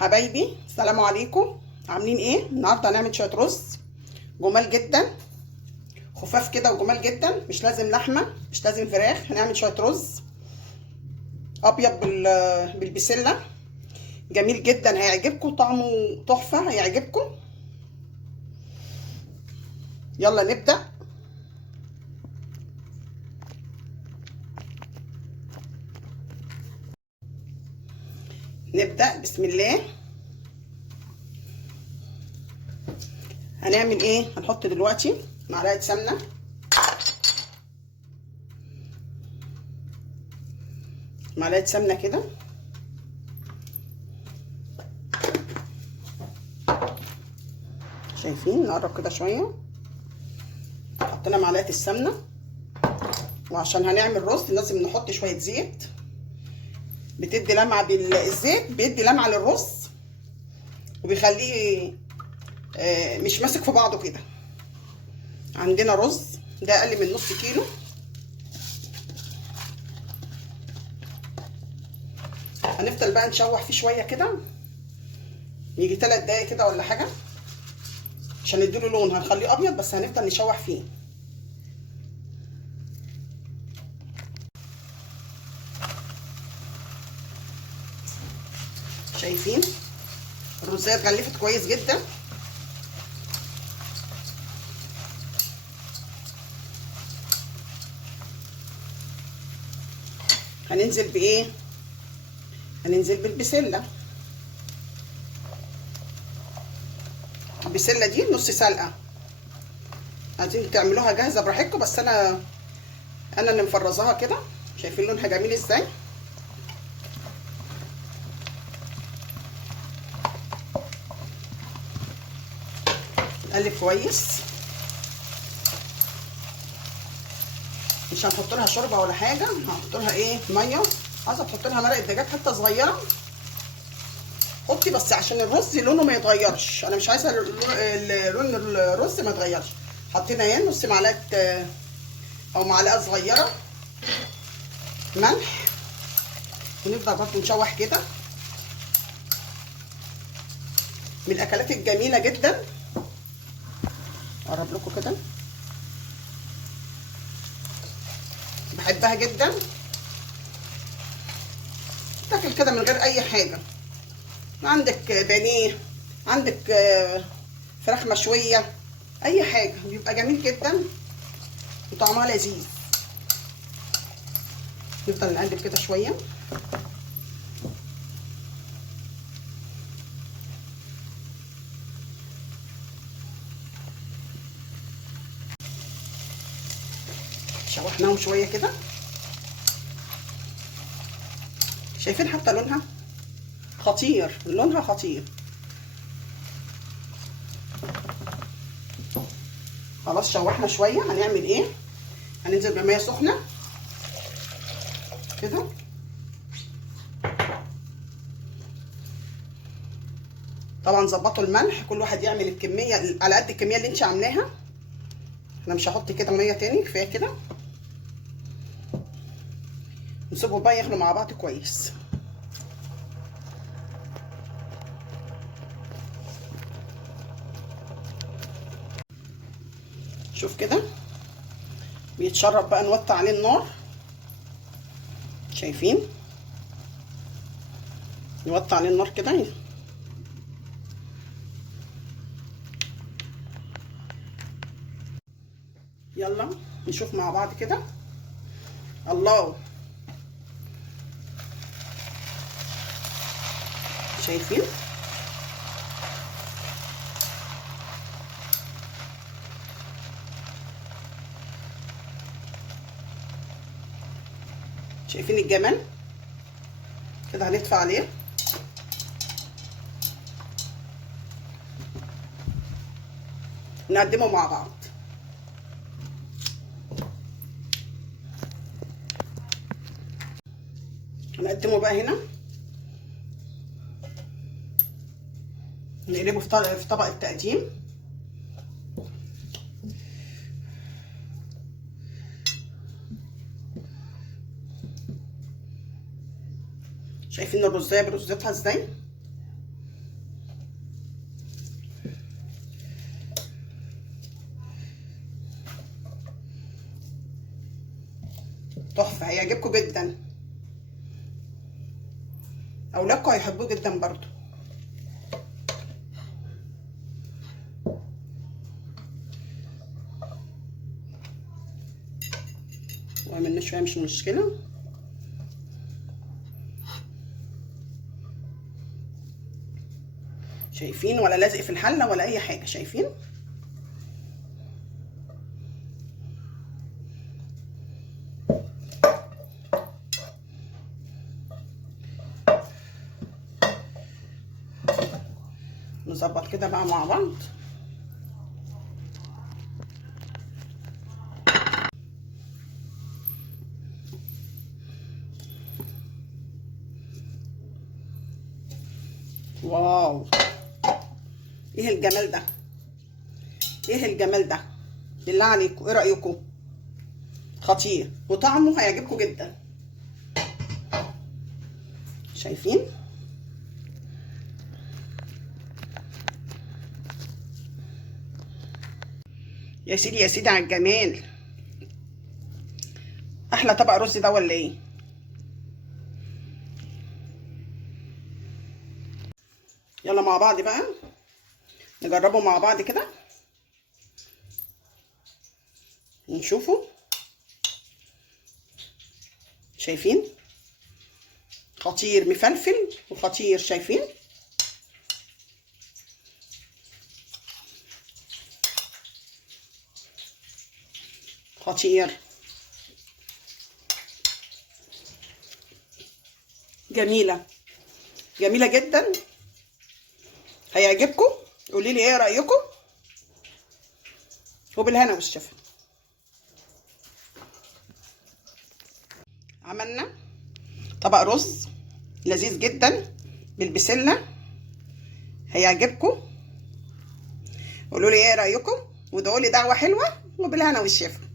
حبايبي السلام عليكم، عاملين ايه؟ النهارده هنعمل شويه رز جمال جدا، خفاف كده وجمال جدا. مش لازم لحمه، مش لازم فراخ. هنعمل شويه رز ابيض بالبسله، جميل جدا، هيعجبكم، طعمه تحفه، هيعجبكم. يلا نبدا. بسم الله. هنعمل ايه؟ هنحط دلوقتي معلقه سمنه، معلقه سمنه كده، شايفين؟ نقرب كده شويه. حطينا معلقه السمنه، وعشان هنعمل رز لازم نحط شويه زيت، بتدي لمعه، بالزيت بيدي لمعه للرز وبيخليه مش ماسك في بعضه كده. عندنا رز ده اقل من نص كيلو. هنفضل بقى نشوح فيه شويه كده، يجي 3 دقايق كده ولا حاجه عشان نديله لون. هنخليه ابيض بس هنفضل نشوح فيه. شايفين الرزايه اتغلفت كويس جدا. هننزل بايه؟ هننزل بالبسله. البسله دي نص سلقه، عايزين تعملوها جاهزه براحتكم، بس انا اللي مفرزاها كده. شايفين لونها جميل ازاي؟ نقلب كويس. مش هنحط لها شوربه ولا حاجه، هنحط لها ايه؟ ميه. عايزه تحط لها مرقه دجاج حته صغيره حطي، بس عشان الرز لونه ما يتغيرش. انا مش عايزه لون الرز ما يتغيرش. حطينا ايه؟ نص معلقه او معلقه صغيره ملح، ونفضل برضه نشوح كده. من الاكلات الجميله جدا، اقرب لكم كده، بحبها جدا. تاكل كده من غير اي حاجه. عندك بانيه، عندك فراخ مشويه، اي حاجه بيبقى جميل جدا وطعمها لذيذ. نفضل نقلب كده شويه. شوحناهم شويه كده. شايفين حتى لونها خطير، لونها خطير. خلاص شوحنا شويه. هنعمل ايه؟ هننزل بميه سخنه كده. طبعا ظبطوا الملح، كل واحد يعمل الكميه على قد الكميه اللي انت عاملاها. انا مش هحط كده ميه تاني، كفايه كده. نسيبهم بقى يغلوا مع بعض كويس. شوف كده بيتشرب بقى، نوطي عليه النار. شايفين؟ نوطي عليه النار كده. يلا نشوف مع بعض كده. الله، شايفين؟ شايفين الجمال؟ كده هندفع عليه. نقدمه مع بعض. هنقدمه بقى هنا، نقلبه في طبق التقديم. شايفين الرزايه برزتها ازاي؟ هيعجبكم جدا، اولادكم هيحبوه جدا برضو. وعملنا شويه مش مشكله. شايفين؟ ولا لازق في الحله ولا اي حاجه. شايفين؟ نظبط كده بقى مع بعض. واو، ايه الجمال ده، ايه الجمال ده، بالله عليكم ايه رايكم؟ خطير، وطعمه هيعجبكم جدا. شايفين؟ يا سيدي يا سيدي على الجمال. احلى طبق رز ده ولا ايه؟ يلا مع بعض بقى نجربه مع بعض كده ونشوفه. شايفين؟ خطير، مفلفل وخطير. شايفين؟ خطير، جميلة جميلة جدا، هيعجبكم. قولي لي ايه رأيكم، وبالهنا والشفا. عملنا طبق رز لذيذ جدا بالبسلة، هيعجبكم. قولوا لي ايه رأيكم، وادعوا لي دعوة حلوة، وبالهنا والشفا.